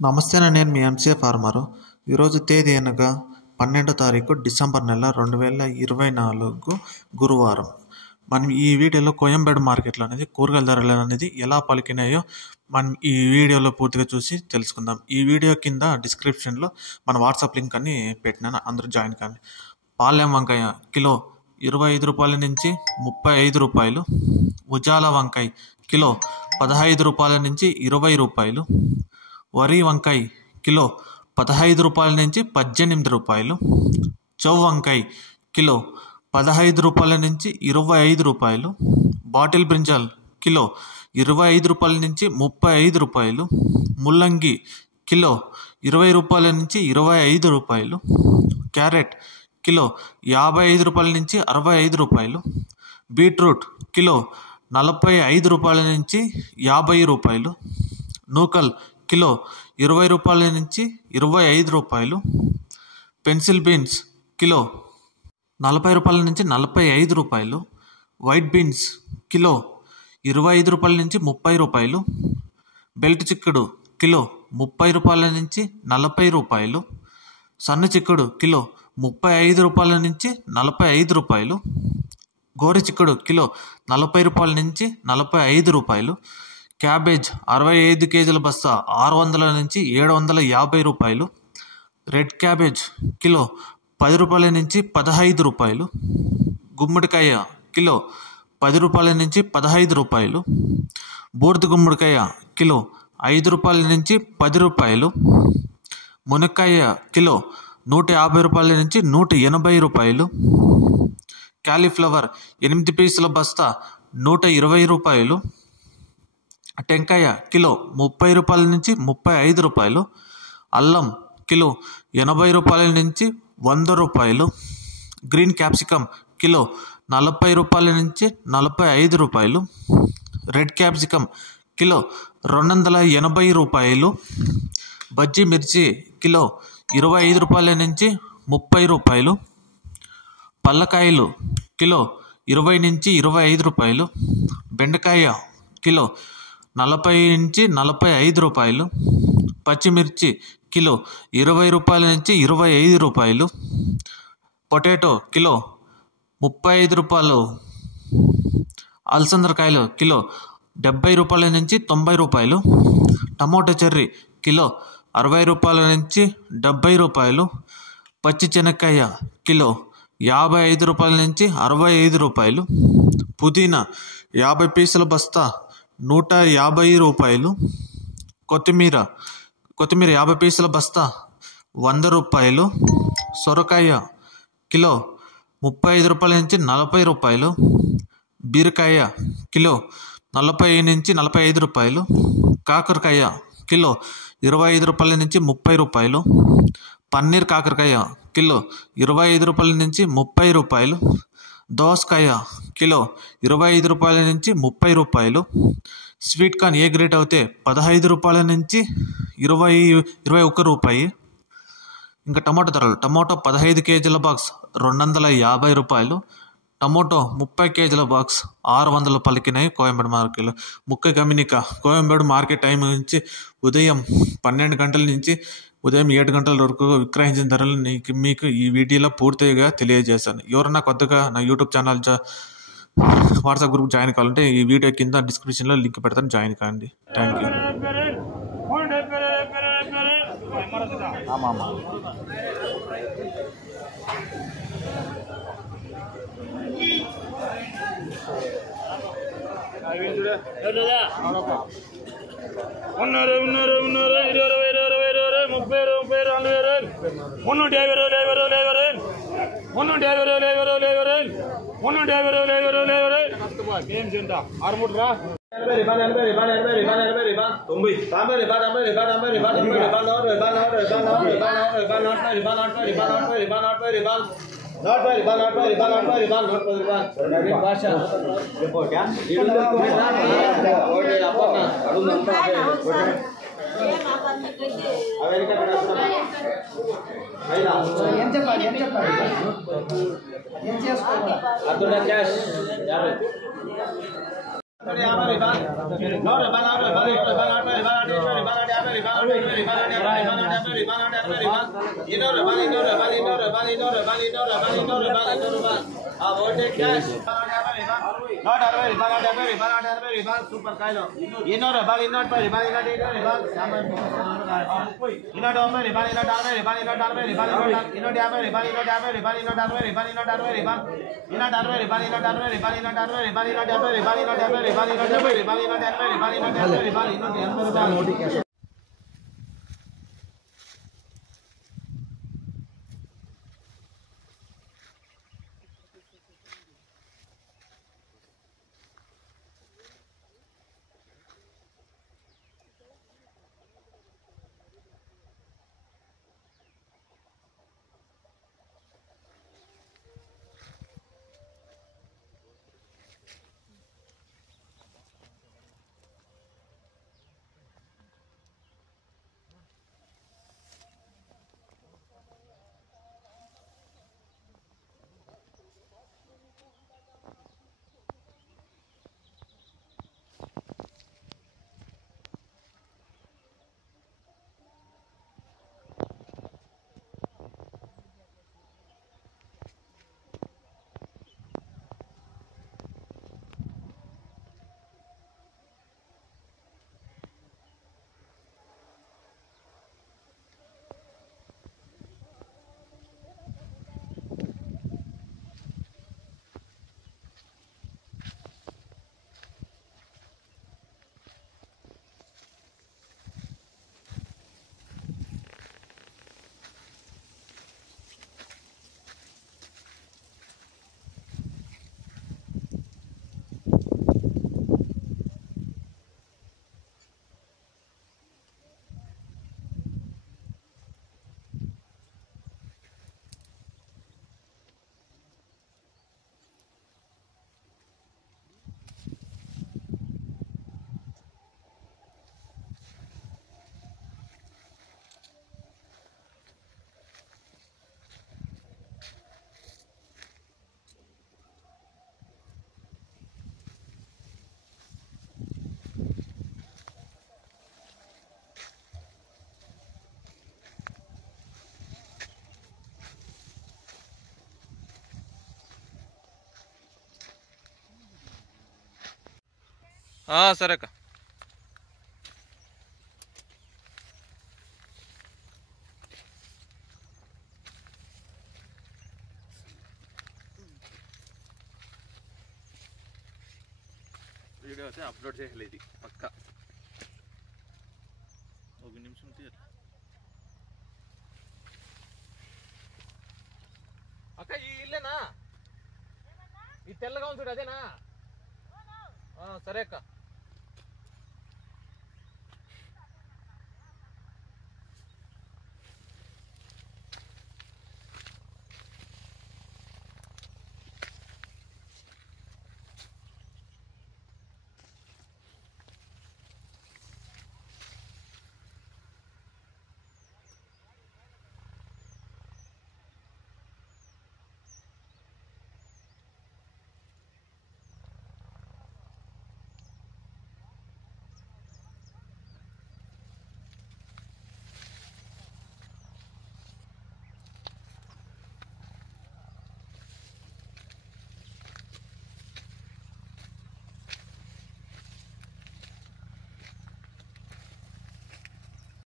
నమస్తే నేను మీ MCA farmer. ఈరోజు తేదీ అనగా 12వ తారీఖు డిసెంబర్ నెల 2024 గురువారం. మనం ఈ వీడియోలో కోయంబేడు మార్కెట్లో అనేది కూరగాయల ధరలు అనేది ఎలా పలికినాయో మనం ఈ వీడియోలో పూర్తిగా చూసి తెలుసుకుందాం. ఈ వీడియో కింద డిస్క్రిప్షన్లో మన వాట్సాప్ లింక్ అని పెట్టినాను, అందరూ జాయిన్ కానీ. పాలెం వంకాయ కిలో 25 రూపాయల నుంచి 35 రూపాయలు. ఉజాల వంకాయ కిలో 15 రూపాయల నుంచి 20 రూపాయలు. వరి వంకాయ కిలో 15 రూపాయల నుంచి 18 రూపాయలు. చౌ వంకాయ కిలో 15 రూపాయల నుంచి 25 రూపాయలు. బాటిల్ బ్రింజాల్ కిలో 25 రూపాయల నుంచి 35 రూపాయలు. ముల్లంగి కిలో 20 రూపాయల నుంచి 25 రూపాయలు. క్యారెట్ కిలో 55 రూపాయల నుంచి 65 రూపాయలు. బీట్రూట్ కిలో 45 రూపాయల నుంచి 50 రూపాయలు. నూకల్ కిలో 20 రూపాయల నుంచి 25 రూపాయలు. పెన్సిల్ బీన్స్ కిలో 40 రూపాయల నుంచి 45 రూపాయలు. వైట్ బీన్స్ కిలో 25 రూపాయల నుంచి 30 రూపాయలు. బెల్ట్ చిక్కుడు కిలో 30 రూపాయల నుంచి 40 రూపాయలు. సన్న చిక్కుడు కిలో 35 రూపాయల నుంచి 45 రూపాయలు. గోరి చిక్కుడు కిలో 40 రూపాయల నుంచి 45 రూపాయలు. క్యాబేజ్ 65 కేజీల బస్తా 600 నుంచి 750 రూపాయలు. రెడ్ క్యాబేజ్ కిలో 10 రూపాయల నుంచి 15 రూపాయలు. గుమ్మడికాయ కిలో 10 రూపాయల నుంచి 15 రూపాయలు. బూర్దు గుమ్మడికాయ కిలో 5 రూపాయల నుంచి 10 రూపాయలు. మునక్కాయ కిలో 150 రూపాయల నుంచి 180 రూపాయలు. క్యాలీఫ్లవర్ 8 పీసుల బస్తా 120 రూపాయలు. టెంకాయ కిలో 30 రూపాయల నుంచి 35 రూపాయలు. అల్లం కిలో 80 రూపాయల నుంచి 100 రూపాయలు. గ్రీన్ క్యాప్సికమ్ కిలో 40 రూపాయల నుంచి 45 రూపాయలు. రెడ్ క్యాప్సికమ్ కిలో 280 రూపాయలు. బజ్జీ మిర్చి కిలో 25 రూపాయల నుంచి 30 రూపాయలు. పల్లకాయలు కిలో 20 నుంచి 25 రూపాయలు. బెండకాయ కిలో 40 నుంచి 45 రూపాయలు. పచ్చిమిర్చి కిలో 20 రూపాయల నుంచి 25 రూపాయలు. పొటాటో కిలో 35 రూపాయలు. అలసందకాయలు కిలో 70 రూపాయల నుంచి 90 రూపాయలు. టమోటా చెర్రీ కిలో 60 రూపాయల నుంచి 70 రూపాయలు. పచ్చి శనక్కాయ కిలో 55 రూపాయల నుంచి 65 రూపాయలు. పుదీనా 50 పీసుల బస్తా 150 రూపాయలు. కొత్తిమీర 50 పీసుల బస్తా 100 రూపాయలు. సొరకాయ కిలో 35 రూపాయల నుంచి 40 రూపాయలు. బీరకాయ కిలో 40 నుంచి 45 రూపాయలు. కాకరకాయ కిలో 25 రూపాయల నుంచి 30 రూపాయలు. పన్నీర్ కాకరకాయ కిలో 25 రూపాయల నుంచి 30 రూపాయలు. దోసకాయ కిలో 25 రూపాయల నుంచి 30 రూపాయలు. స్వీట్ కార్న్ ఏ గ్రేట్ అయితే 15 రూపాయల నుంచి 21 రూపాయి. ఇంకా టమాటో ధరలు: టమాటో 15 కేజీల బాక్స్ 250 రూపాయలు. టమోటో 30 కేజీల బాక్స్ 600 పలికినాయి కోయంబేడు మార్కెట్లో. ముఖ్య గమనిక: కోయంబేడు మార్కెట్ టైం నుంచి ఉదయం 12 గంటల నుంచి ఉదయం 7 గంటల వరకు విక్రయించిన ధరలు మీకు ఈ వీడియోలో పూర్తిగా తెలియజేశాను. ఎవరన్నా కొత్తగా నా YouTube channel WhatsApp group join కావాలంటే ఈ వీడియో కింద డిస్క్రిప్షన్లో లింక్ పెడతాను, జాయిన్ కాండి. Thank you. ఏం చేసుకోవాలి? Super Kylo. Inor bal inor per bal inor bal samar. Inor domer bal inor darbe bal inor darbe bal inor darbe bal inor darbe bal inor darbe bal inor darbe bal inor darbe bal inor darbe bal inor darbe bal inor darbe bal inor darbe bal inor darbe bal inor darbe bal inor darbe bal inor darbe. సరే అక్క. Video అయితే upload చేయలేదు పక్క ఒక నిమిషం తీయాలి. అక్క ఈ ఇల్లేనా? ఈ తెల్లగా ఉంది చూడు అదేనా? సరే అక్క.